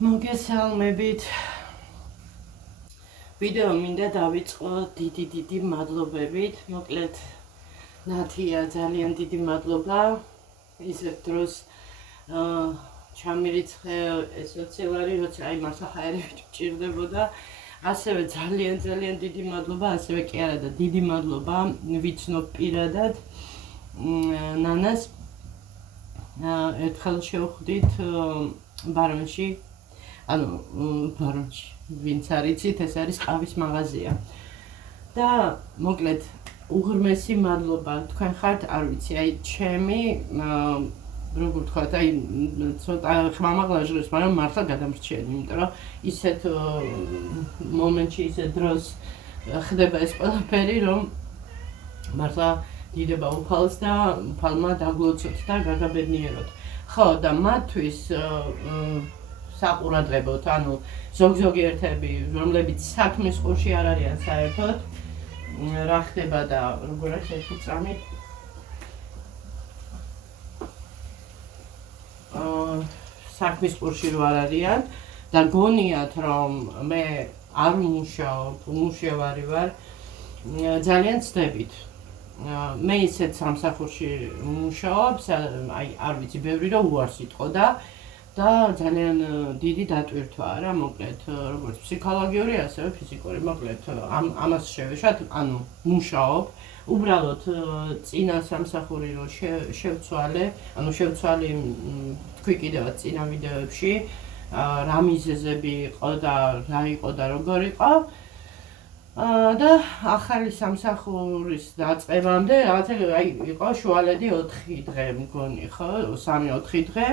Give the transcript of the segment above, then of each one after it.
მოგესალმებით. ვიდეო მინდა დავიწყო დიდი მადლობებით. მოკლედ ნათია ძალიან დიდი მადლობა. ისეთ დროს ჩამირიცხე ეს ოცელარი, როცა აი მართლა ხაერებით მჭირდებოდა. ასევე ძალიან დიდი მადლობა, ასევე კი არა და დიდი მადლობა ვიცნობ პირადად ნანას. ერთხელ შევხვდით ბარონში. ბარონში, ვინც არიცით, ეს არის ყავის მაღაზია. და მოკლედ უღრმესი მადლობა, თქვენ ხართ, არ ვიცი, აი ჩემი როგორ ვთქვათ, აი ცოტა ხმამაღლა ჟღერს, მაგრამ მართლა გადამრჩენი, იმიტომ რომ ისეთ მომენტში, ისეთ დროს ხდება ეს ყველაფერი, რომ მართლა დიდება უფალს და უფალმა დაგლოცოთ და გაგაბედნიეროთ. ხო, და მათთვის საყურადღებოთ, ანუ ზოგიერთები, რომლებიც საქმის ყურში არ არიან საერთოდ, რა ხდება და როგორ არის ეს წამი? საქმის ყურში რო არ არიან და გონიათ, რომ მე არ ვმუშაობ, უმუშევარი ვარ, ძალიან ცდებით. მე ისეთ სამსახურში ვმუშაობ, აი არ ვიცი, ბევრი რომ უარს იტყოდა. და ძალიან დიდი დატვირთვაა რა, მოკლედ, როგორც ფსიქოლოგიური, ასევე ფიზიკური, მოკლედ, ამას შევეშვა, ანუ მუშაობ, უბრალოდ წინა სამსახური რო შევცვალე, ანუ შევცვალე თქვი კიდევაც წინა ვიდეოებში, რა მიზეზები იყო და რა იყო და როგორ იყო. და ახალი სამსახურის დაწყებამდე რაღაცა აი იყო შუალედი 4 დღე მგონი, ხო, 3-4 დღე.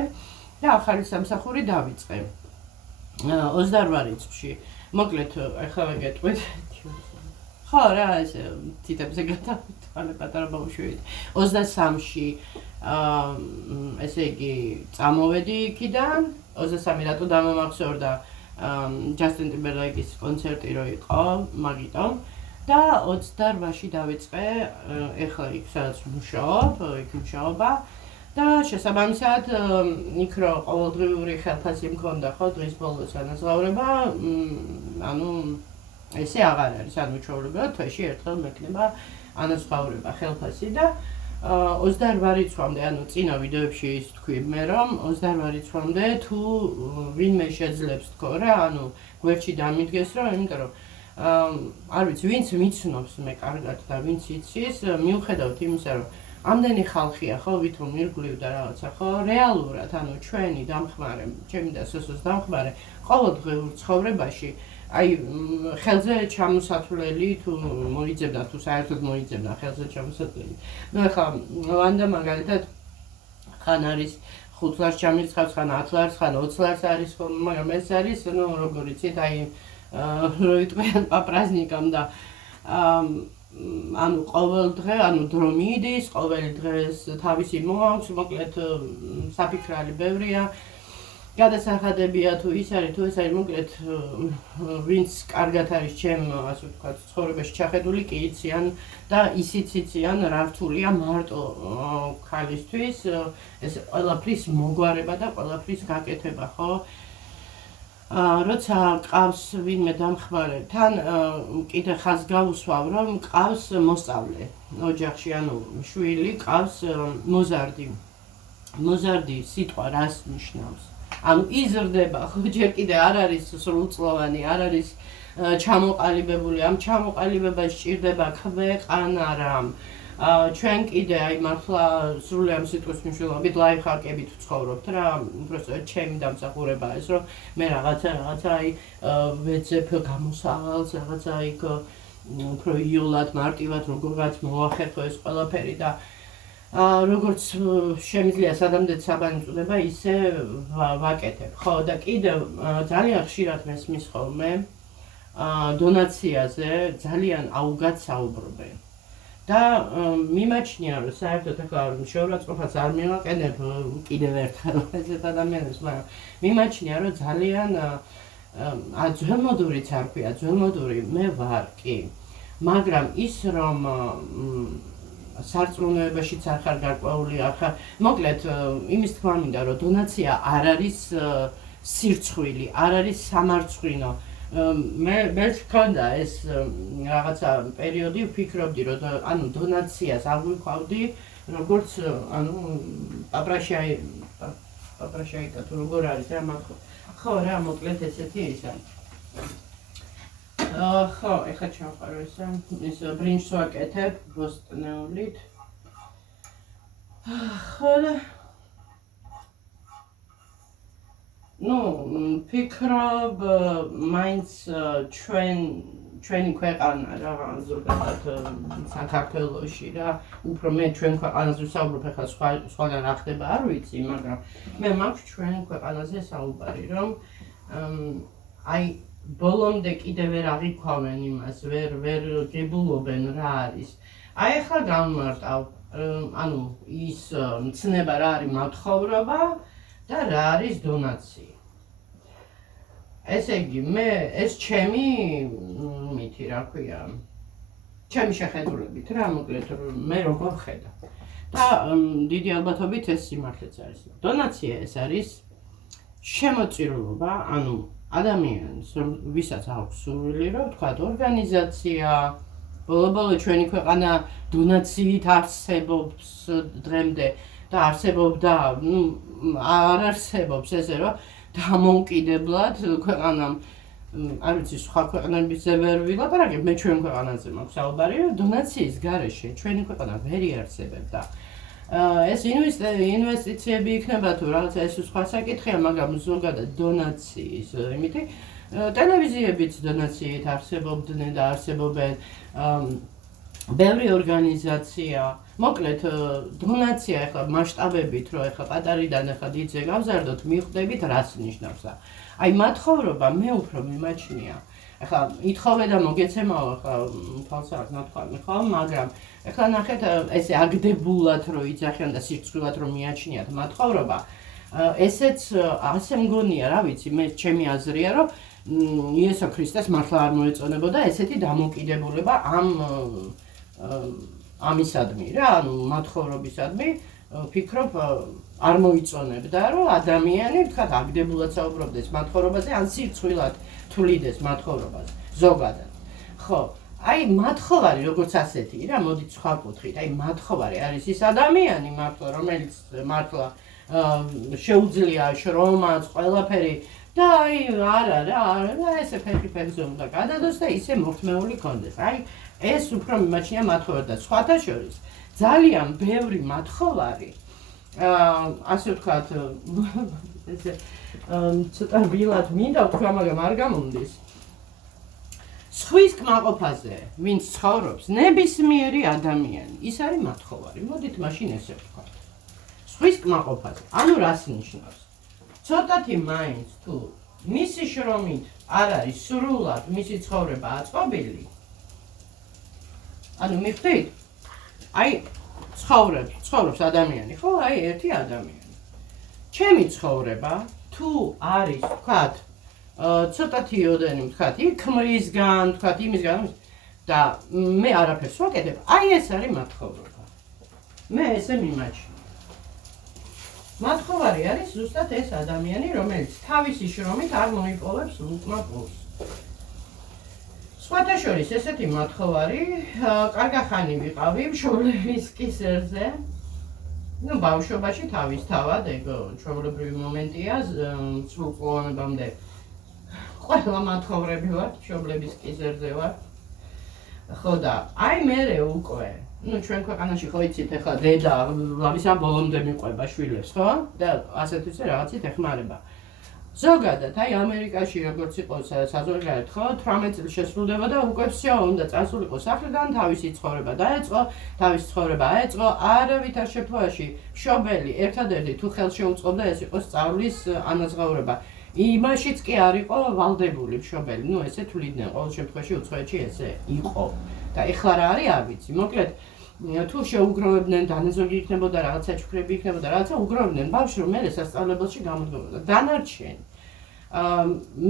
და ახალი სამსახური დავიწყე 28 რიცხვში. მოკლედ, ახლა ვეგეტყვით. ხო, რა, ესე თითებზე გადავიტანე პატარა ბავშვით. 23-ში ესე იგი წამოვედი იქიდან. 23 რატო დამამახსოვრდა ჯასტინ ტიმბერლეიკის კონცერტი რო იყო, მაგიტომ. და 28-ში დავიწყე, ეხლა იქ სადაც ვმუშაობ, იქ მუშაობა. და შესაბამისად, იქ რო ყოველდღიური ხელფასი მქონდა, ხო, დღის ბოლოს ანაზღაურება, ანუ ესე აღარ არის, ანუ ჩვეულებრივად თვეში ერთხელ მექნება ანაზღაურება ხელფასი და 28 რიცხვამდე, ანუ წინა ვიდეოებში ის თქვი მე, რომ 28 რიცხვამდე თუ ვინმე შეძლებს თქო რა, ანუ გვერდში დამიდგეს რა, იმიტომ რომ არ ვიცი, ვინც მიცნობს მე კარგად და ვინც იცის, მიუხედავად იმისა, რომ ამდენი ხალხია, ხო, ვითომ ირგვლივდა რაღაცა, ხო, რეალურად, ანუ ჩვენი დამხმარე, ჩემი და სოსოს დამხმარე, ყოველდღიურ ცხოვრებაში, აი, ხელზე ჩამოსათვლელი თუ მოიძებდა, თუ საერთოდ მოიძებდა ხელზე ჩამოსათვლელი. ნუ ახლა ვანდა მაგალითად ხან არის 5 ლარს ჩამირიცხავს, ხან 10 ლარს, ხან 20 ლარს არის, მაგრამ ეს არის, ნუ როგორ იცით, აი, რო იტყვიან პაპრაზნიკამ და ანუ ყოველ დღე, ანუ დრო მიდის, ყოველი დღეს თავისი მოაქვს, მოკლედ საფიქრალი ბევრია. გადასახადებია თუ ის არის, თუ ეს არის, მოკლედ ვინც კარგად არის ჩემ, ასე ვთქვათ, ცხოვრებაში ჩახედული, კი იციან და ისიც იციან რა რთულია მარტო ქალისთვის ეს ყველაფრის მოგვარება და ყველაფრის გაკეთება, ხო? როცა ყავს ვინმე დამხმარე, თან კიდე ხაზს გავუსვავ, რომ ყავს მოსწავლე ოჯახში, ანუ შვილი, ყავს მოზარდი. მოზარდი სიტყვა რას ნიშნავს? ანუ იზრდება, ხო, ჯერ კიდე არ არის სრულწლოვანი, არ არის ჩამოყალიბებული, ამ ჩამოყალიბებას სჭირდება ქვეყანა რამ. ჩვენ კიდე აი მართლა სრული ამ სიტყვის მნიშვნელობით ლაიფჰაკებით ვცხოვრობთ რა, უბრალოდ ჩემი დამსახურებაა ეს, რომ მე რაღაცა აი ვეძებ გამოსავალს, რაღაცა იქ უფრო იოლად, მარტივად როგორღაც მოახერხო ეს ყველაფერი და როგორც შემიძლია სადამდე საბანი წუდება, ისე ვაკეთებ. ხო, და კიდევ ძალიან ხშირად მესმის ხოლმე დონაციაზე ძალიან აუგად საუბრობენ. და მიმაჩნია, რომ საერთოდ ახლა შეურაცხყოფას არ მივაყენებ კიდევ ერთხელ ესეთ ადამიანებს, მაგრამ მიმაჩნია, რომ ძალიან ძველმოდურიც არ ქვია, ძველმოდური მე ვარ, კი. მაგრამ ის, რომ სარწმუნოებაშიც არ ხარ გარკვეული, არ ხარ, მოკლედ იმის თქმა მინდა, რომ დონაცია არ არის სირცხვილი, არ არის სამარცხვინო. მე მქონდა ეს რაღაცა პერიოდი, ვფიქრობდი, რომ ანუ დონაციას აღვიქვავდი, როგორც ანუ პაპრაშაიტა თუ როგორ არის რა მაგ ხო რა მოკლედ ესეთი ისა. ხო, ეხლა ჩავყარო ეს ბრინჯს ვაკეთებ ბოსტნეულით. ხო და ფიქრობ მაინც ჩვენი ქვეყანა რა ზოგადად საქართველოში რა უფრო მე ჩვენ ქვეყანაზე ვსაუბრობ ახლა სხვაგან რა ხდება არ ვიცი მაგრამ მე მაქვს ჩვენ ქვეყანაზე საუბარი რომ აი ბოლომდე კიდე ვერ აღიქვამენ იმას ვერ გებულობენ რა არის აი ახლა გამმარტავ ანუ ის მცნება რა არის მათხოვრობა და რა არის დონაცია ესე იგი მე ეს ჩემი მითი რა ქვია ჩემი შეხედულებით რა მოკლედ მე როგორ ხედავ და დიდი ალბათობით ეს სიმართლეც არის დონაცია ეს არის შემოწირულობა ანუ ადამიანს ვისაც აქვს სურვილი რომ თქვა ორგანიზაცია ბოლო ჩვენი ქვეყანა დონაციით არსებობს დღემდე და არსებობდა არ არსებობს ესე რომ დამოუკიდებლად ქვეყანამ არ ვიცი სხვა ქვეყნებიზე ვერ ვილაპარაკებ მე ჩვენ ქვეყანაზე მაქვს საუბარი რომ დონაციის გარეშე ჩვენი ქვეყანა ვერ იარსებებდა ეს ინვესტიციები იქნება თუ რაღაცა ეს სხვა საკითხია მაგრამ ზოგადად დონაციის იმითი ტელევიზიებიც დონაციით არსებობდნენ და არსებობენ ბევრი ორგანიზაცია მოკლედ დონაცია ახლა მასშტაბებით რომ ახლა პატარიდან ახლა დიდზე გავზარდოთ მიხვდებით რას ნიშნავს აი მათხოვრობა მე უფრო მიმაჩნია ახლა ითხოვე და მოგეცემაო ახლა თვალსაჩინო ნათქვამი ხო მაგრამ ახლა ნახეთ ესე აგდებულად რომ იძახიან და სირცვილად რომ მიაჩნიათ მათხოვრობა ესეც ასე მგონია რა ვიცი მე ჩემი აზრია რომ იესო ქრისტეს მართლა არ მოეწონებოდა ესეთი დამოკიდებულება ამისადმი რა ანუ მათხოვრობისადმი ვფიქრობ არ მოიწონებდა რომ ადამიანი თქვათ აგდებულად საუბრობდეს მათხოვრობაზე ან სირცვილად თვლიდეს მათხოვრობას ზოგადად ხო აი მათხოვარი როგორც ასეთი რა მოდით სხვა კუთხით აი მათხოვარი არის ის ადამიანი მართლა რომელიც მართლა შეუძლია შრომაც ყველაფერი და აი არა ესე ფეხი-ფეხზე უნდა გადადოს და ისე მორთმეული კონდეს აი ეს უფრო მიმაჩნია მათხოვარ და სხვათა შორის ძალიან ბევრი მათხოვარი ასე ვთქვათ ესე ცოტა ვილად მინდა ვთქვა მაგრამ არ გამომდის სხვის კმაყოფაზე ვინც ცხოვრობს ნებისმიერი ადამიანი ის არის მათხოვარი მოდით მაშინ ესე ვთქვათ სხვის კმაყოფაზე ანუ რას ნიშნავს ცოტათი მაინც თუ მისი შრომით არ არის სრულად მისი ცხოვრება აწყობილი ანუ მიხვდით აი ცხოვრობს ადამიანი ხო აი ერთი ადამიანი ჩემი ცხოვრება თუ არის ვთქვათ ცოტათი ოდენი ვთქვათ იქმრისგან ვთქვათ იმისგან და მე არაფერს ვაკეთებ აი ეს არის მათხოვრობა მე ესე მიმაჩნია მათხოვარი არის ზუსტად ეს ადამიანი რომელიც თავისი შრომით არ მოიპოვებს უკმა პულს სხვათა შორის ესეთი მათხოვარი კარგახანი ვიყავი მშობლების კისერზე ნუ ბავშვობაში თავისთავად ეგ ჩვეულებრივი მომენტია სრულყოვანებამდე ყველა მათხოვრები ვარ მშობლების კისერზე ვარ ხო და აი მერე უკვე ნუ ჩვენ ქვეყანაში ხო იცით ახლა დედა ლამისან ბოლომდე მიყვება შვილებს ხო და ასეთ ისე რაღაცით ეხმარება ზოგადად აი ამერიკაში როგორც იყო საზოგადოებრივ ხო 18 წელი შესრულდება და უკვე всё უნდა წასულიყო სახლიდან თავისი ცხოვრება დაეწყო არავითარ შემთხვევაში მშობელი ერთადერთი თუ ხელს შეუწყობდა ეს იყო სწავლის ანაზღაურება იმაშიც კი არ იყო ვალდებული მშობელი ნუ ესე თვლიდნენ ყოველ შემთხვევაში უცხოეთში ესე იყო და ეხლა რა არის არ ვიცი მოკლედ თუ შეუგროვებდნენ დანაზოგი იქნებოდა რაღაცა ჩუქრები იქნებოდა რაღაცა უგროვებდნენ ბავშვს რომ მე სასწავლებელში გამოდგებოდა დანარჩენი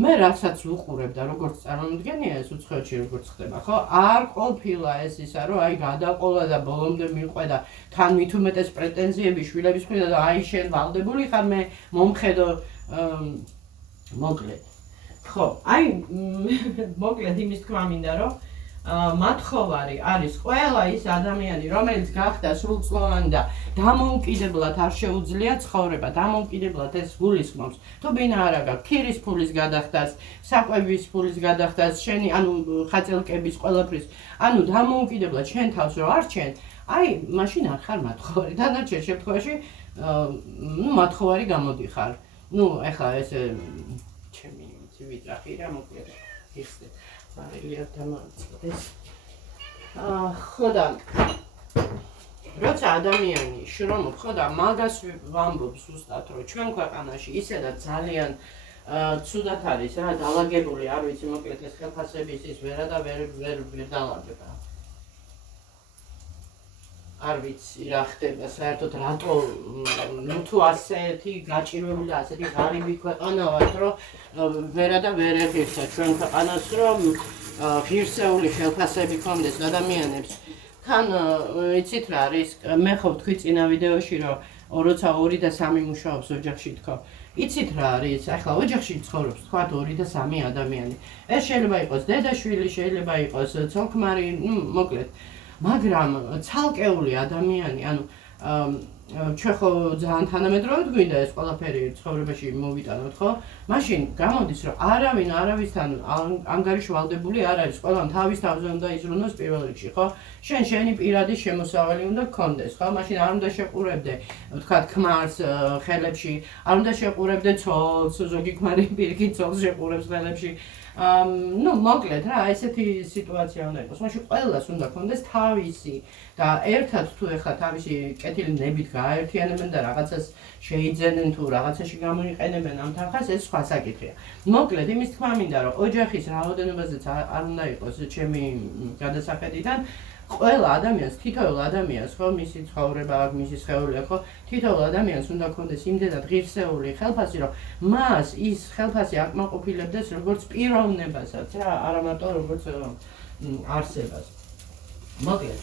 მე რასაც ვუყურებ და როგორც წარმომდგენია ეს უცხოეთში როგორც ხდება ხო არ ყოფილა ეს ისა რომ აი გადაყოლა და ბოლომდე მიყვე და თან მით უმეტეს პრეტენზიები შვილების მხრიდან და აი შენ ვალდებული ხარ მე მომხედო მოკლედ. ხო, აი მოკლედ იმის თქვა მინდა, რომ მათხოვარი არის ყველა ის ადამიანი, რომელიც გახდა სრულწლოვანი და დამოუკიდებლად არ შეუძლია ცხოვრება, დამოუკიდებლად ეს გულისხმობს. თუ ბინა არა გაქვს, ქირის ფულის გადახდას, საკვების ფულის გადახდას, შენი ანუ ხაწელკების ყველაფრის, ანუ დამოუკიდებლად შენ თავს რო არჩენ, აი, მაშინ არ ხარ მათხოვარი. დანარჩენ შემთხვევაში, მათხოვარი გამოდიხარ. ეხლა ეს ჩემი ვიძახი რა მოკლედ ისე მარილია დამაწდეს. ხო და როცა ადამიანი შრომობს, ხო და მაგას ვამბობ ზუსტად, რომ ჩვენ ქვეყანაში ისედაც ძალიან ცუდად არის რა დალაგებული, არ ვიცი მოკლედ ეს ხელფასების ის ვერა და ვერ დალაგება. არ ვიცი რა ხდება საერთოდ რატო თუ ასეთი გაჭირვებული და ასეთი ღარიბი ქვეყანა ვართ, რომ ვერა და ვერ ეღირსა ჩვენ ქვეყანას, რომ ღირსეული ხელფასები ქონდეს ადამიანებს. თან იცით რა არის, მე ხო ვთქვი წინა ვიდეოში, რომ როცა 2 და 3 მუშაობს ოჯახში თქო. იცით რა არის, ახლა ოჯახში ცხოვრობს თქვათ 2 და 3 ადამიანი. ეს შეიძლება იყოს დედაშვილი, შეიძლება იყოს ცოლ-ქმარი, მოკლედ. მაგრამ ცალკეული ადამიანი, ანუ ჩვენ ხო ძალიან თანამედროვედ გვინდა ეს ყველაფერი ცხოვრებაში მოვიტანოთ, ხო? მაშინ გამოდის, რომ არავინ არავისთან ანგარიშვალდებული არ არის, ყველამ თავის თავზე უნდა იზრუნოს პირველ რიგში, ხო? შენი პირადი შემოსავალი უნდა გქონდეს, ხო? მაშინ არ უნდა შეყურებდე, ვთქვათ, ქმარს ხელებში, არ უნდა შეყურებდე ცოლს, ზოგი ქმარი პირიქით ცოლს შეყურებს ხელებში. მოკლედ რა, ესეთი სიტუაცია უნდა იყოს. მაშინ ყველას უნდა გქონდეს თავისი და ერთად თუ ეხლა თავისი კეთილი ნებით გააერთიანებენ და რაღაცას შეიძენენ თუ რაღაცაში გამოიყენებენ ამ თანხას, ეს სხვა საკითხია. მოკლედ იმის თქმა მინდა, რომ ოჯახის რაოდენობაზეც არ უნდა იყოს ჩემი გადასახედიდან. ყველა ადამიანს, თითოეულ ადამიანს, ხო, მისი ცხოვრება აქვს, მისი სხეული აქვს, ხო, თითოეულ ადამიანს უნდა გქონდეს იმდენად ღირსეული ხელფასი, რომ მას ის ხელფასი აკმაყოფილებდეს როგორც პიროვნებასაც, რა, არა მარტო როგორც არსებას. მოკლედ.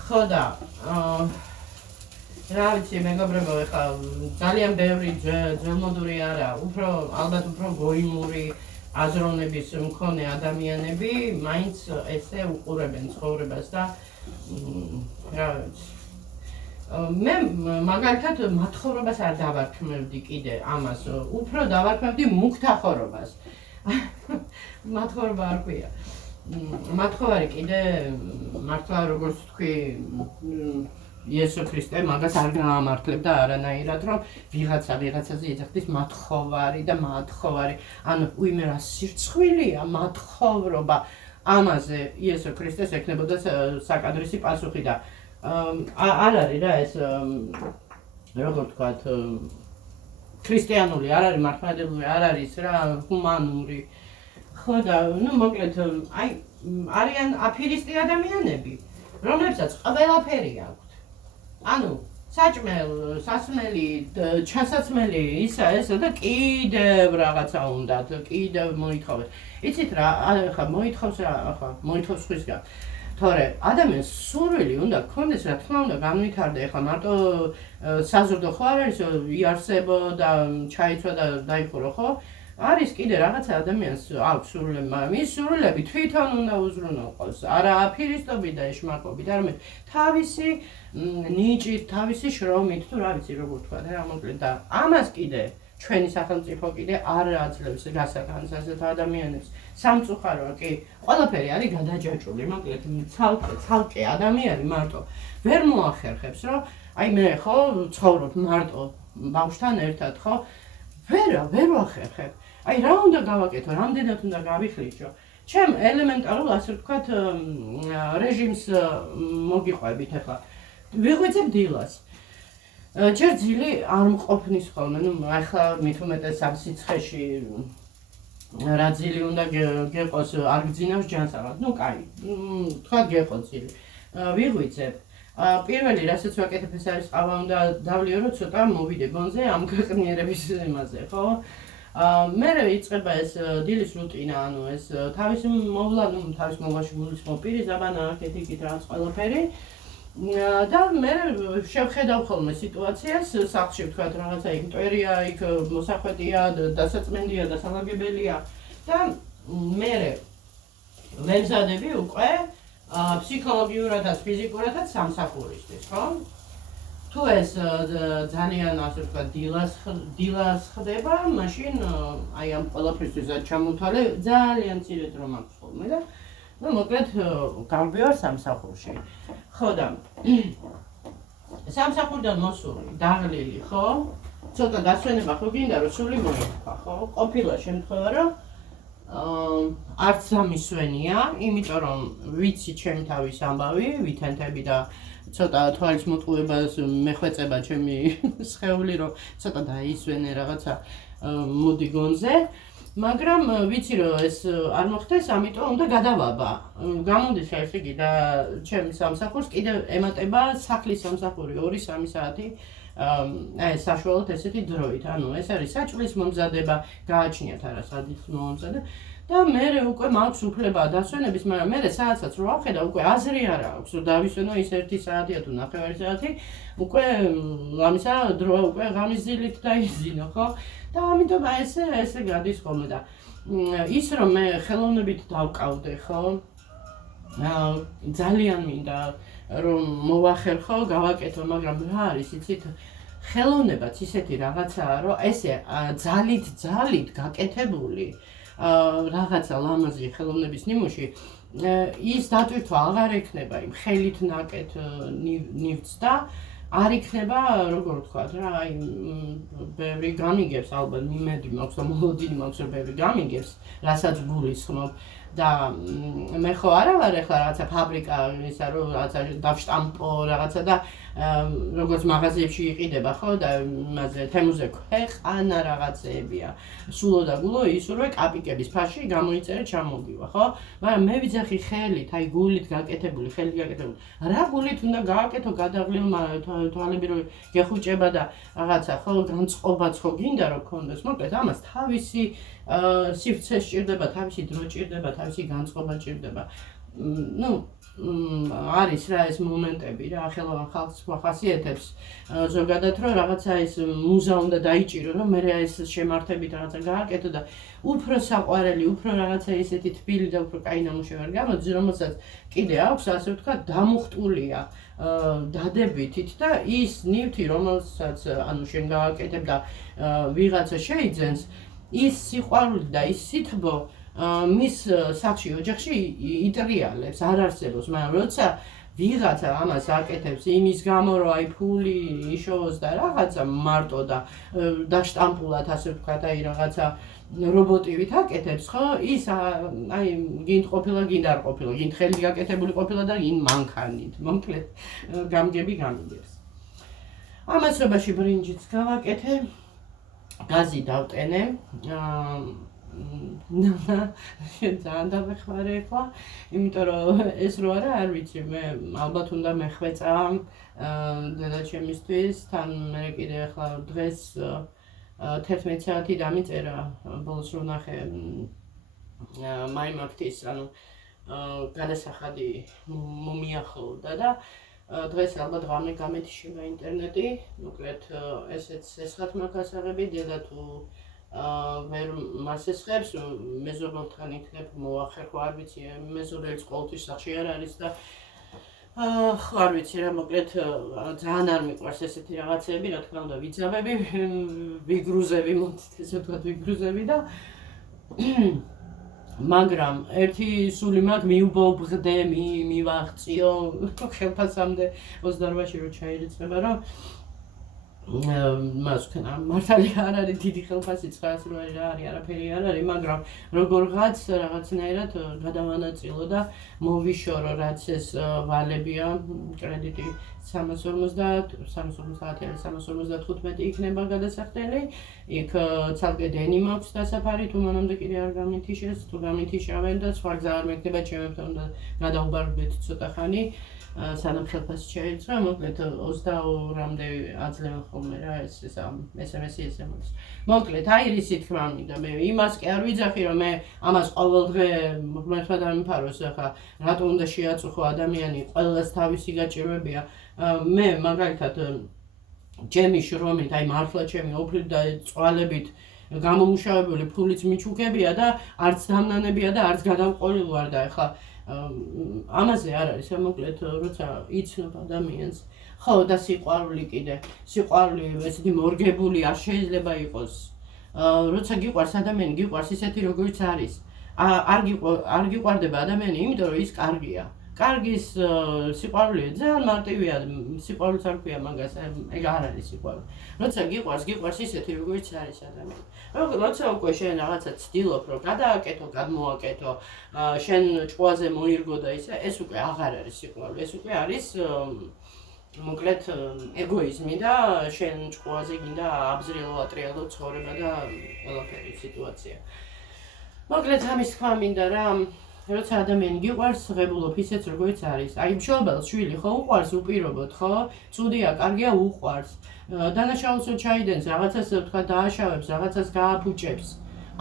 ხო და რა ვიცი, მეგობრებო, ეხლა ძალიან ბევრი ძველმოდური არა, ალბათ უფრო გოიმური აზროვნების მქონე ადამიანები მაინც ესე უყურებენ ცხოვრებას და რა ვიცი. მე მაგალითად მათხოვრობას არ დავარქმევდი კიდე ამას, უფრო დავარქმევდი მუქთახორობას. მათხოვრობა არ ქვია. მათხოვარი კიდე მართლა როგორც თქვი იესო ქრისტე მაგას არ გაამართლებდა არანაირად, რომ ვიღაცაზე ეძახდეს მათხოვარი და მათხოვარი. ანუ უიმე რა სირცხვილია მათხოვრობა. ამაზე იესო ქრისტეს ექნებოდა საკადრისი პასუხი და არ არის რა ეს როგორ ვთქვათ ქრისტიანული არ არის მართლმადიდებლური, არ არის რა ჰუმანური. ხო და მოკლედ აი არიან აფირისტი ადამიანები, რომლებსაც ყველაფერი აქვთ. ანუ საჭმელ, სასმელი, ჩასაცმელი, ისა ესა და კიდევ რაღაცა უნდათ, კიდევ მოითხოვეთ. იცით რა, ახლა მოითხოვს რა, ახლა მოითხოვს სხვისგან. თორე ადამიანს სურვილი უნდა გქონდეს, რა თქმა უნდა, განვითარდა, ახლა მარტო საზრდო ხო არ არის, იარსებო და ჩაიცვა და დაიხურო, ხო? არის კიდე რაღაცა ადამიანს აქვს სურვილები, მაგრამ ის სურვილები თვითონ უნდა უზრუნველყოს, არა აფირისტობით და ეშმაკობით, არამედ თავისი ნიჭით, თავისი შრომით, თუ რა ვიცი როგორ თქვა რა, მოკლედ და ამას კიდე ჩვენი სახელმწიფო კიდე არ აძლევს გასაგანს ასეთ ადამიანებს. სამწუხაროა კი, ყველაფერი არის გადაჯაჭვული, მოკლედ ცალკე ადამიანი მარტო ვერ მოახერხებს, რომ აი მე ხო ცხოვრობ მარტო ბავშვთან ერთად, ხო? ვერ ვახერხებ. აი რა უნდა გავაკეთო, რამდენად უნდა გავიხლიჩო. ჩემ ელემენტარულ ასე ვთქვათ რეჟიმს მოგიყვებით ახლა. ვიღვიძებ დილას. ჯერ ძილი არ მყოფნის ხოლმე, ახლა მით უმეტეს ამ სიცხეში რა ძილი უნდა გეყოს, არ გძინავს ჯანსაღად. კაი, თქვა გეყო ძილი. ვიღვიძებ. პირველი რასაც ვაკეთებ ეს არის ყავა უნდა დავლიო, რომ ცოტა მოვიდე გონზე ამ გაყნიერების იმაზე, ხო? მერე იწყება ეს დილის რუტინა, ანუ ეს თავის მოვლა, თავის მოვაში გულისხმობ პირი, ზაბანა აქეთ იქით რაღაც ყველაფერი. და მე შევხედავ ხოლმე სიტუაციას სახლში ვთქვათ რაღაცა იქ მტვერია, იქ მოსახვედია, დასაწმენდია, დასამაგებელია და მე ვემზადები უკვე ფსიქოლოგიურადაც, ფიზიკურადაც სამსახურისთვის, ხო? თუ ეს ძალიან ასე ვთქვათ დილას ხდება, მაშინ აი ამ ყველაფრისთვის ჩამოთვალე ძალიან მცირე დრო მაქვს ხოლმე და ну, მოკლედ გავბივარ სამსახურში. ხო და სამსახურიდან მოსული, დაღლილი, ხო? ცოტა დასვენება ხო გინდა რომ სული მოიქვა, ხო? ყოფილა შემთხვევა რომ არც სამისვენია, იმიტომ რომ ვიცი ჩემი თავის ამბავი, ვითენთები და ცოტა თვალის მოტყუებას მეხვეწება ჩემი სხეული რომ ცოტა დაისვენე რაღაცა მოდი გონზე. მაგრამ ვიცი რომ ეს არ მოხდეს, ამიტომ უნდა გადავაბა. გამოდის ეს იგი და ჩემს სამსახურს კიდევ ემატება სახლის სამსახური 2-3 საათი აი საშუალოდ ესეთი დროით. ანუ ეს არის საჭმლის მომზადება, გააჩნიათ არა სადიც მომზადე და მე უკვე მაქვს უფლება დასვენების, მაგრამ მე საათსაც რო ავხედა უკვე აზრი არ აქვს რომ დავისვენო ის 1 საათია თუ 9 საათი, უკვე ამისა დრო უკვე ღამისძილით დაიზინო, ხო? და ამიტომ ესე გადის ხოლმე და ის რომ მე ხელოვნებით დავკავდე, ხო? ძალიან მინდა რომ მოვახერხო, გავაკეთო, მაგრამ რა არის, იცით, ხელოვნებაც ისეთი რაღაცაა, რომ ესე ძალით გაკეთებული რაღაცა ლამაზი ხელოვნების ნიმუში ის დატვირთვა აღარ ექნება იმ ხელით ნაკეთ ნივთს და არ იქნება, როგორ ვთქვათ რა, აი ბევრი გამიგებს ალბათ მიმედი მაქვს და მოლოდინი მაქვს რომ ბევრი გამიგებს, რასაც გულისხმობ და მე ხო არა ვარ ახლა რაღაცა ფაბრიკა ისა რომ რაღაცა დავშტამპო რაღაცა და როგორც მაღაზიებში იყიდება ხო და იმაზე თემუზე ქვეყანა რაღაცეებია სულო და გულო ისურვე კაპიკების ფაში გამოიწერე ჩამოგივა ხო მაგრამ მე ვიძახი ხელით აი გულით გაკეთებული ხელით გაკეთებული რა გულით უნდა გააკეთო გადაღლილმა თვალები რომ გეხუჭება და რაღაცა ხო განწყობაც ხო გინდა რომ გქონდეს მოკლედ ამას თავისი სივრცე სჭირდება თავისი დრო სჭირდება თავისი განწყობა სჭირდება ну არის რა ეს მომენტები რა ხელოვან ხალხს ახასიათებს ზოგადად რომ რაღაცა ეს მუზა უნდა დაიჭირო რომ მე ეს შემართებით რაღაცა გააკეთო და უფრო საყვარელი უფრო რაღაცა ისეთი თბილი და უფრო კაი ნამუშევარი გამოდის რომელსაც კიდე აქვს ასე ვთქვათ დამუხტულია დადებითით და ის ნივთი რომელსაც ანუ შენ გააკეთებ და ვიღაცა შეიძენს ის სიყვარული და ის სითბო მის სახში ოჯახში იტრიალებს არ არსებობს მაგრამ როცა ვიღაცა ამას აკეთებს იმის გამო რომ აი ფული იშოვოს და რაღაცა მარტო და დაშტამპულად ასე ვთქვათ აი რაღაცა რობოტივით აკეთებს ხო ის აი გინდ ყოფილა გინდ არ ყოფილა გინდ ხელით გაკეთებული ყოფილა და გინდ მანქანით მომკლედ გამგები გამიგებს ამასობაში ბრინჯიც გავაკეთე გაზი დავტენე ძალიან დავეხმარე ახლა, იმიტომ რომ ეს რო არა, არ ვიცი, მე ალბათ უნდა მეხვეწა დედაჩემისთვის, თან მე კიდე ახლა დღეს 11 საათი დამიწერა, ბოლოს რო ნახე მაიმაქტის, ანუ გადასახადი მომიახლოვდა და დღეს ალბათ ღამე გამეთიშება ინტერნეტი, მოკლედ ესეც ესხათ მაგასაღები, დედა თუ ვერ მას ესხებს, მეზობელთან იქნებ მოახერხო, არ ვიცი, მეზობელიც ყოველთვის სახში არ არის და არ ვიცი რა, მოკლედ ძალიან არ მიყვარს ესეთი რაღაცეები, რა თქმა უნდა ვიძაბები, ვიგრუზები, მოდით ესე ვთქვათ, ვიგრუზები და მაგრამ ერთი სული მაქვს მიუბოღდე, მივაღწიო, ხელფასამდე 28-ში რო ჩაირიცხება, რომ მას ვქნა მართალი არ არის დიდი ხელფასი 900 რა არის არაფერი არ არის მაგრამ როგორღაც რაღაცნაირად გადავანაწილო და მოვიშორო რაც ეს ვალებია კრედიტი 350 იქნება გადასახდელი იქ ცალკე დენი მაქვს დასაფარი თუ მანამდე კიდე არ გამითიშეს თუ გამითიშავენ და სხვა გზა არ მექნება ჩემებთან უნდა გადავუბარდეთ ცოტა ხანი სანამ ხელფასი შეიწყო, მოკლედ 22-მდე აძლევენ ხოლმე ხოლმე რა ეს SMS-ი SMS. მოკლედ, აი რისი თქმა მინდა მე იმას კი არ ვიძახი რომ მე ამას ყოველ დღე ღმერთმა დამიფაროს ახლა რატო უნდა შეაწუხო ადამიანი ყველას თავისი გაჭირვებია მე მაგალითად ჩემი შრომით აი მართლა ჩემი ოფლით და წვალებით გამომუშავებული ფულიც მიჩუქებია და არც დამნანებია და არც გადამყოლი ვარ და ახლა ამაზე არ არის მოკლედ როცა იცნობ ადამიანს ხო და სიყვარული კიდე სიყვარული ესეთი მორგებული არ შეიძლება იყოს როცა გიყვარს ადამიანი გიყვარს ისეთი როგორიც არის არ გიყვარდება ადამიანი იმიტომ რომ ის კარგია კარგის სიყვარული ძალიან მარტივია სიყვარულს არ ქვია მაგას ეგ არ არის სიყვარული როცა გიყვარს ისეთი როგორიც არის ადამიანი როცა უკვე შენ რაღაცა ცდილობ რომ გადააკეთო გადმოაკეთო შენ ჭკუაზე მოირგო და ისე ეს უკვე აღარ არის სიყვარული ეს უკვე არის მოკლედ ეგოიზმი და შენ ჭკუაზე გინდა აბზრილო ატრიალო ცხოვრება და ყველაფერი სიტუაცია მოკლედ ამის თქმა მინდა რა როცა ადამიანი გიყვარს ღებულობ ისეც როგორიც არის აი მშობელს შვილი ხო უყვარს უპირობოდ ხო ცუდია კარგია უყვარს დანაშაულს ჩაიდენს რაღაცას თქვა დააშავებს რაღაცას გააფუჭებს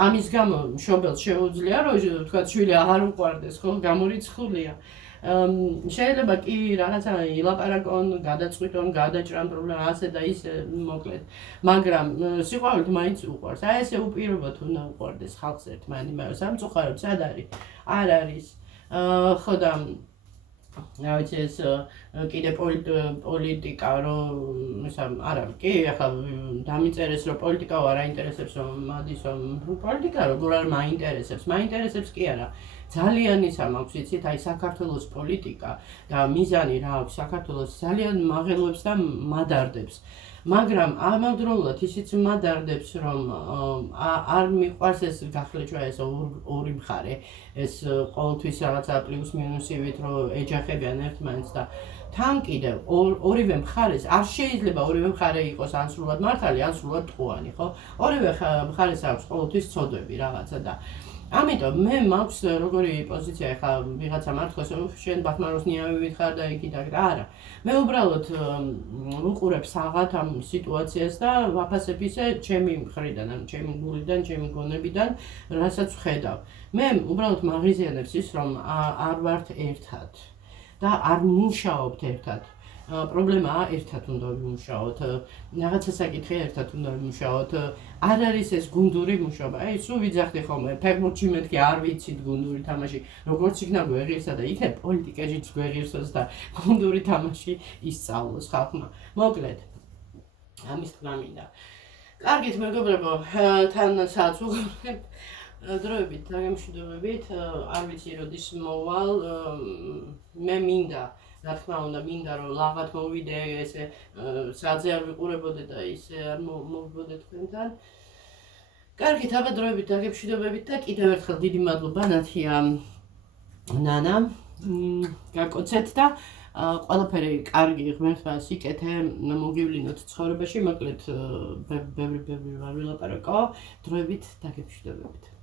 ამის გამო მშობელს შეუძლია რომ თქვა შვილი აღარ უყვარდეს ხო გამორიცხულია შეიძლება კი რაღაცა ილაპარაკონ, გადაწყვიტონ, გადაჭრან პრობლემა ასე და ისე მოკლედ. მაგრამ სიყვარულით მაინც უყვარს. აი ესე უპირობოდ უნდა უყვარდეს ხალხს ერთმანეთს. სამწუხაროდ სად არის? არ არის. ხო და რა ვიცი ეს კიდე პოლიტიკა რომ არა კი ახლა დამიწერეს რომ პოლიტიკა არ აინტერესებს რომ მადის რომ პოლიტიკა როგორ არ მაინტერესებს მაინტერესებს კი არა ძალიან ისა მაქვს იცით აი საქართველოს პოლიტიკა და მიზანი რა აქვს საქართველოს ძალიან მაღელვებს და მადარდებს მაგრამ ამავდროულად ისიც მადარდებს რომ არ მიყვარს ეს გახლეჭვა ეს ორი მხარე ეს ყოველთვის რაღაცა პლუს მინუსივით რომ ეჯახებიან ერთმანეთს და თან კიდევ ორივე მხარეს არ შეიძლება ორივე მხარე იყოს ან სრულად მართალი ან სრულად ტყუანი ხო ორივე მხარეს აქვს ყოველთვის ცოდვები რაღაცა და ამიტომ მე მაქვს როგორი პოზიცია ახლა ვიღაცა მართლაც შენ ბათმაროს ნიავი ვითხარ და იქით და არა მე უბრალოდ ვუყურებ საღათ ამ სიტუაციას და ვაფასებ ისე ჩემი მხრიდან ან ჩემი გულიდან ჩემი გონებიდან რასაც ვხედავ მე უბრალოდ მაღიზიანებს ის რომ არ ვართ ერთად და არ მუშაობთ ერთად პრობლემაა ერთად უნდა ვიმუშაოთ რაღაცა საკითხი ერთად უნდა ვიმუშაოთ არ არის ეს გუნდური მუშაობა აი სულ ვიძახდი ხოლმე ფეხბურთში მეთქი არ ვიცით გუნდური თამაში როგორც იქნა გვეღირსა და იქნებ პოლიტიკაშიც გვეღირსოს და გუნდური თამაში ისწავლოს ხალხმა მოკლედ ამის თქმა მინდა კარგით მეგობრებო თან საათს ვუყურებ დროებით დაგემშვიდობებით არ ვიცი როდის მოვალ მე მინდა რა თქმა უნდა მინდა რომ ლაღად მოვიდე ესე საათზე არ ვიყურებოდე და ისე არ მოვიბოდე თქვენთან კარგით აბა დროებით დაგემშვიდობებით და კიდევ ერთხელ დიდი მადლობა ნათია ნანა გაკოცეთ და ყველაფერი კარგი ღმერთმა სიკეთე მოგივლინოთ ცხოვრებაში მოკლედ ბევრი ვარ ვილაპარაკო დროებით დაგემშვიდობებით